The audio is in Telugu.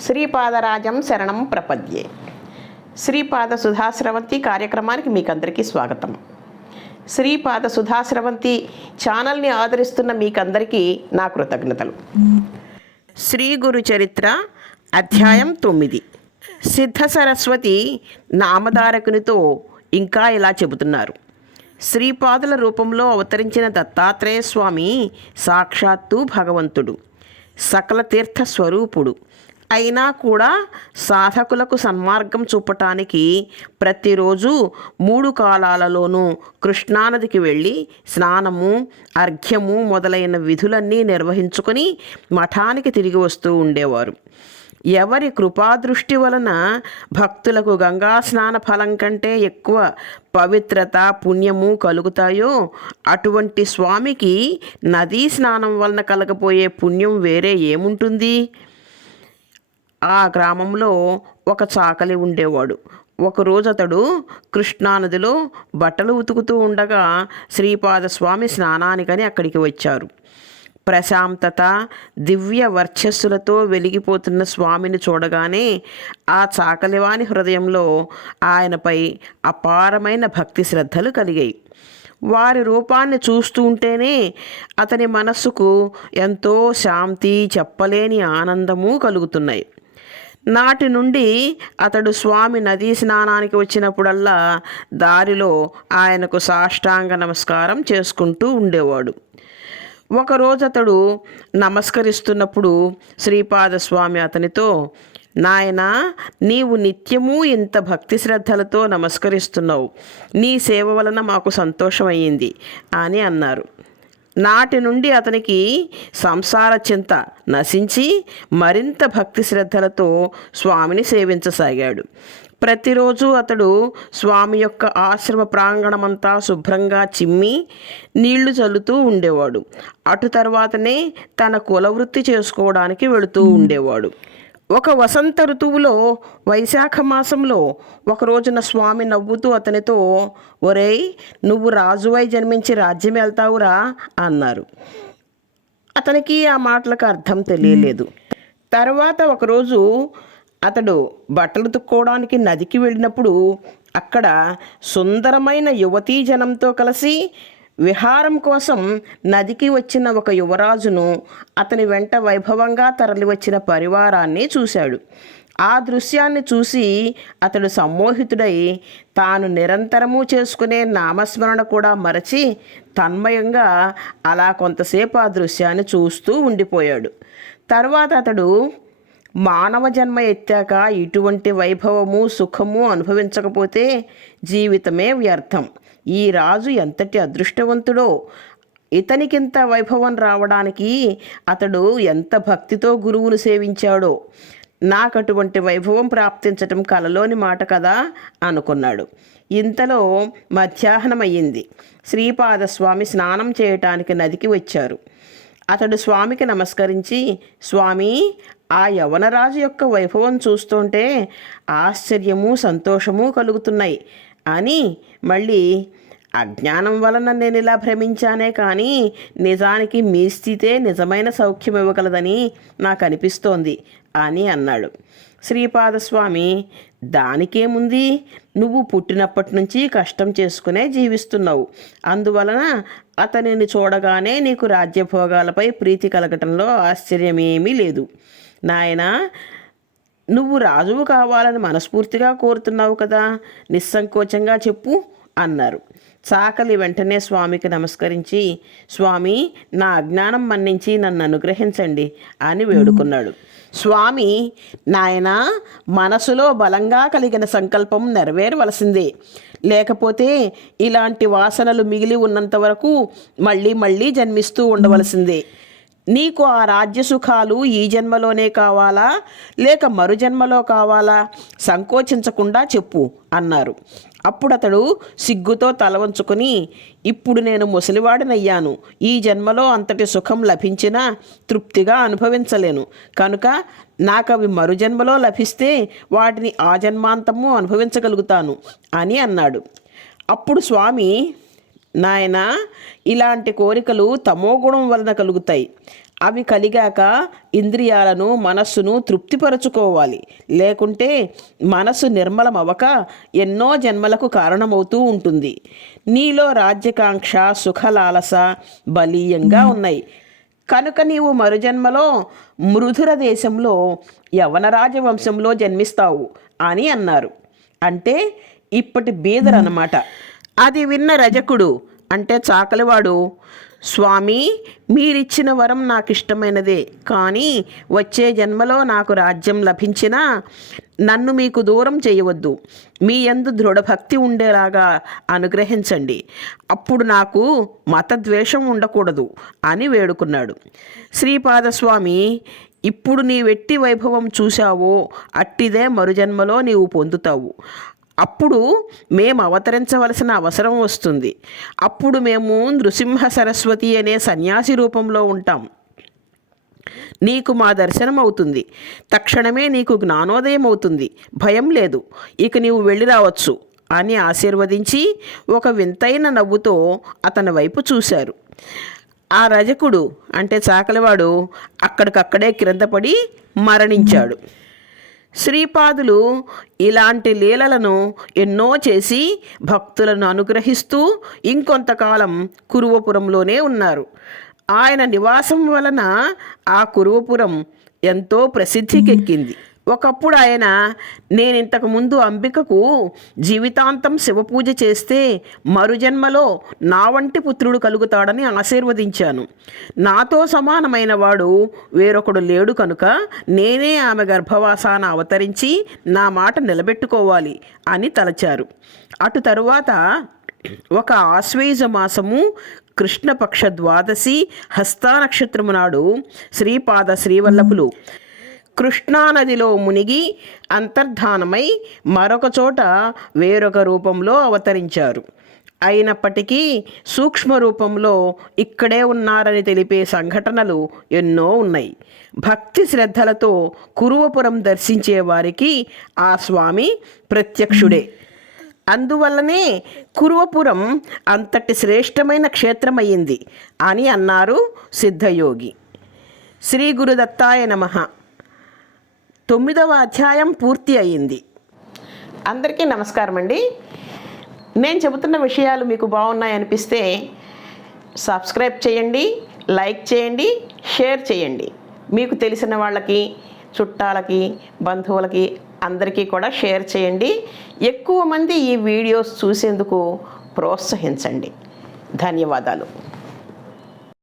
శ్రీపాదరాజం శరణం ప్రపద్యే. శ్రీపాద సుధాశ్రవంతి కార్యక్రమానికి మీకందరికీ స్వాగతం. శ్రీపాద సుధాశ్రవంతి ఛానల్ని ఆదరిస్తున్న మీకందరికీ నా కృతజ్ఞతలు. శ్రీ గురు చరిత్ర అధ్యాయం తొమ్మిది. సిద్ధ సరస్వతి నామధారకునితో ఇంకా ఇలా చెబుతున్నారు. శ్రీపాదుల రూపంలో అవతరించిన దత్తాత్రేయ స్వామి సాక్షాత్తు భగవంతుడు. సకల తీర్థ స్వరూపుడు. అయినా కూడా సాధకులకు సన్మార్గం చూపటానికి ప్రతిరోజు మూడు కాలాలలోనూ కృష్ణానదికి వెళ్ళి స్నానము అర్ఘ్యము మొదలైన విధులన్నీ నిర్వహించుకొని మఠానికి తిరిగి వస్తూ ఉండేవారు. ఎవరి కృపాదృష్టి వలన భక్తులకు గంగా స్నాన ఫలం కంటే ఎక్కువ పవిత్రత పుణ్యము కలుగుతాయో అటువంటి స్వామికి నదీ స్నానం వలన కలగపోయే పుణ్యం వేరే ఏముంటుంది? ఆ గ్రామంలో ఒక చాకలి ఉండేవాడు. ఒకరోజు అతడు కృష్ణానదిలో బట్టలు ఉతుకుతూ ఉండగా శ్రీపాదస్వామి స్నానానికని అక్కడికి వచ్చారు. ప్రశాంతత దివ్య వర్చస్సులతో వెలిగిపోతున్న స్వామిని చూడగానే ఆ చాకలివాని హృదయంలో ఆయనపై అపారమైన భక్తి శ్రద్ధలు కలిగాయి. వారి రూపాన్ని చూస్తూ ఉంటేనే అతని మనస్సుకు ఎంతో శాంతి చెప్పలేని ఆనందము కలుగుతున్నాయి. నాటి నుండి అతడు స్వామి నదీ స్నానానికి వచ్చినప్పుడల్లా దారిలో ఆయనకు సాష్టాంగ నమస్కారం చేసుకుంటూ ఉండేవాడు. ఒకరోజు అతడు నమస్కరిస్తున్నప్పుడు శ్రీపాదస్వామి అతనితో నాయన నీవు నిత్యము ఇంత భక్తి శ్రద్ధలతో నమస్కరిస్తున్నావు. నీ సేవ వలన మాకు సంతోషమయ్యింది అని అన్నారు. నాటి నుండి అతనికి సంసార చింత నశించి మరింత భక్తి శ్రద్ధలతో స్వామిని సేవించసాగాడు. ప్రతిరోజు అతడు స్వామి యొక్క ఆశ్రమ ప్రాంగణమంతా శుభ్రంగా చిమ్మి నీళ్ళు చల్లుతూ ఉండేవాడు. అటు తర్వాతనే తన కులవృత్తి చేసుకోవడానికి వెళుతూ ఉండేవాడు. ఒక వసంత ఋతువులో వైశాఖ మాసంలో ఒక రోజున స్వామి నవ్వుతూ అతనితో ఒరేయ్ నువ్వు రాజువై జన్మించి రాజ్యం వెళ్తావురా అన్నారు. అతనికి ఆ మాటలకు అర్థం తెలియలేదు. తర్వాత ఒకరోజు అతడు బట్టలు తుక్కోవడానికి నదికి వెళ్ళినప్పుడు అక్కడ సుందరమైన యువతీ జనంతో కలిసి విహారం కోసం నదికి వచ్చిన ఒక యువరాజును అతని వెంట వైభవంగా తరలివచ్చిన పరివారాన్ని చూశాడు. ఆ దృశ్యాన్ని చూసి అతడు సమ్మోహితుడై తాను నిరంతరము చేసుకునే నామస్మరణ కూడా మరచి తన్మయంగా అలా కొంతసేపు ఆ దృశ్యాన్ని చూస్తూ ఉండిపోయాడు. తర్వాత అతడు మానవ జన్మ ఎత్తాక ఇటువంటి వైభవము సుఖము అనుభవించకపోతే జీవితమే వ్యర్థం. ఈ రాజు ఎంతటి అదృష్టవంతుడో ఇతనికింత వైభవం రావడానికి అతడు ఎంత భక్తితో గురువును సేవించాడో నాకు అటువంటి వైభవం ప్రాప్తించటం కలలోని మాట కదా అనుకున్నాడు. ఇంతలో మధ్యాహ్నమయ్యింది. శ్రీపాదస్వామి స్నానం చేయటానికి నదికి వచ్చారు. అతడు స్వామికి నమస్కరించి స్వామి ఆ యవనరాజు యొక్క వైభవం చూస్తుంటే ఆశ్చర్యము సంతోషము కలుగుతున్నాయి. అని మళ్ళీ అజ్ఞానం వలన నేను ఇలా భ్రమించానే కానీ నిజానికి మీ స్థితే నిజమైన సౌఖ్యం ఇవ్వగలదని నాకు అనిపిస్తోంది అని అన్నాడు. శ్రీపాదస్వామి దానికేముంది? నువ్వు పుట్టినప్పటి నుంచి కష్టం చేసుకునే జీవిస్తున్నావు. అందువలన అతనిని చూడగానే నీకు రాజ్యభోగాలపై ప్రీతి కలగటంలో ఆశ్చర్యమేమీ లేదు. నాయనా నువ్వు రాజువు కావాలని మనస్ఫూర్తిగా కోరుతున్నావు కదా. నిస్సంకోచంగా చెప్పు అన్నారు. చాకలి వెంటనే స్వామికి నమస్కరించి స్వామి నా అజ్ఞానం మన్నించి నన్ను అనుగ్రహించండి అని వేడుకున్నాడు. స్వామి నాయన మనసులో బలంగా కలిగిన సంకల్పం నెరవేరవలసిందే. లేకపోతే ఇలాంటి వాసనలు మిగిలి ఉన్నంత వరకు మళ్ళీ మళ్ళీ జన్మిస్తూ ఉండవలసిందే. నీకు ఆ రాజ్య సుఖాలు ఈ జన్మలోనే కావాలా? లేక మరు జన్మలో కావాలా? సంకోచించకుండా చెప్పు అన్నారు. అప్పుడు అతడు సిగ్గుతో తలవంచుకొని ఇప్పుడు నేను ముసలివాడినయ్యాను. ఈ జన్మలో అంతటి సుఖం లభించినా తృప్తిగా అనుభవించలేను. కనుక నాకు అవి మరు జన్మలో లభిస్తే వాటిని ఆ జన్మాంతము అనుభవించగలుగుతాను అని అన్నాడు. అప్పుడు స్వామి నాయన ఇలాంటి కోరికలు తమోగుణం వలన కలుగుతాయి. అవి కలిగాక ఇంద్రియాలను మనస్సును తృప్తిపరచుకోవాలి. లేకుంటే మనస్సు నిర్మలం అవ్వక ఎన్నో జన్మలకు కారణమవుతూ ఉంటుంది. నీలో రాజ్యకాంక్ష సుఖలాలస బలీయంగా ఉన్నాయి. కనుక నీవు మరుజన్మలో మృధుర దేశంలో యవన రాజవంశంలో జన్మిస్తావు అని అన్నారు. అంటే ఇప్పటి బీదర్ అన్నమాట అది విన్న రజకుడు అంటే చాకలివాడు స్వామి మీరిచ్చిన వరం నాకు ఇష్టమైనదే కానీ వచ్చే జన్మలో నాకు రాజ్యం లభించినా నన్ను మీకు దూరం చేయవద్దు. మీ యందు దృఢభక్తి ఉండేలాగా అనుగ్రహించండి. అప్పుడు నాకు మతద్వేషం ఉండకూడదు అని వేడుకున్నాడు. శ్రీపాదస్వామి ఇప్పుడు నీ వెట్టి వైభవం చూశావో అట్టిదే మరుజన్మలో నీవు పొందుతావు. అప్పుడు మేము అవతరించవలసిన అవసరం వస్తుంది. అప్పుడు మేము నృసింహ సరస్వతి అనే సన్యాసి రూపంలో ఉంటాం. నీకు మా దర్శనం అవుతుంది తక్షణమే నీకు జ్ఞానోదయం అవుతుంది. భయం లేదు. ఇక నీవు వెళ్ళి రావచ్చు అని ఆశీర్వదించి ఒక వింతైన నవ్వుతో అతని వైపు చూశారు. ఆ రజకుడు అంటే చాకలివాడు అక్కడికక్కడే క్రిందపడి మరణించాడు. శ్రీపాదులు ఇలాంటి లీలలను ఎన్నో చేసి భక్తులను అనుగ్రహిస్తూ ఇంకొంతకాలం కురువపురంలోనే ఉన్నారు. ఆయన నివాసం వలన ఆ కురువపురం ఎంతో ప్రసిద్ధికెక్కింది. ఒకప్పుడు ఆయన నేను ఇంతకు ముందు అంబికకు జీవితాంతం శివపూజ చేస్తే మరుజన్మలో నా వంటి పుత్రుడు కలుగుతాడని ఆశీర్వదించాను. నాతో సమానమైన వాడు వేరొకడు లేడు కనుక నేనే ఆమె గర్భవాసాన అవతరించి నా మాట నిలబెట్టుకోవాలి అని తలచారు. అటు తరువాత ఒక ఆశ్వేజ మాసము కృష్ణపక్ష ద్వాదశి హస్తా నక్షత్రము నాడు శ్రీపాద శ్రీవల్లభులు కృష్ణానదిలో మునిగి అంతర్ధానమై మరొక చోట వేరొక రూపంలో అవతరించారు. అయినప్పటికీ సూక్ష్మ రూపంలో ఇక్కడే ఉన్నారని తెలిపే సంఘటనలు ఎన్నో ఉన్నాయి. భక్తి శ్రద్ధలతో కురువపురం దర్శించే వారికి ఆ స్వామి ప్రత్యక్షుడే. అందువల్లనే కురువపురం అంతటి శ్రేష్టమైన క్షేత్రమయ్యింది అని అన్నారు సిద్ధయోగి. శ్రీ గురుదత్తాయ నమః. తొమ్మిదవ అధ్యాయం పూర్తి అయింది అందరికీ నమస్కారం అండి. నేను చెబుతున్న విషయాలు మీకు బాగున్నాయనిపిస్తే సబ్స్క్రైబ్ చేయండి లైక్ చేయండి షేర్ చేయండి. మీకు తెలిసిన వాళ్ళకి చుట్టాలకి బంధువులకి అందరికీ కూడా షేర్ చేయండి. ఎక్కువ మంది ఈ వీడియోస్ చూసేందుకు ప్రోత్సహించండి. ధన్యవాదాలు.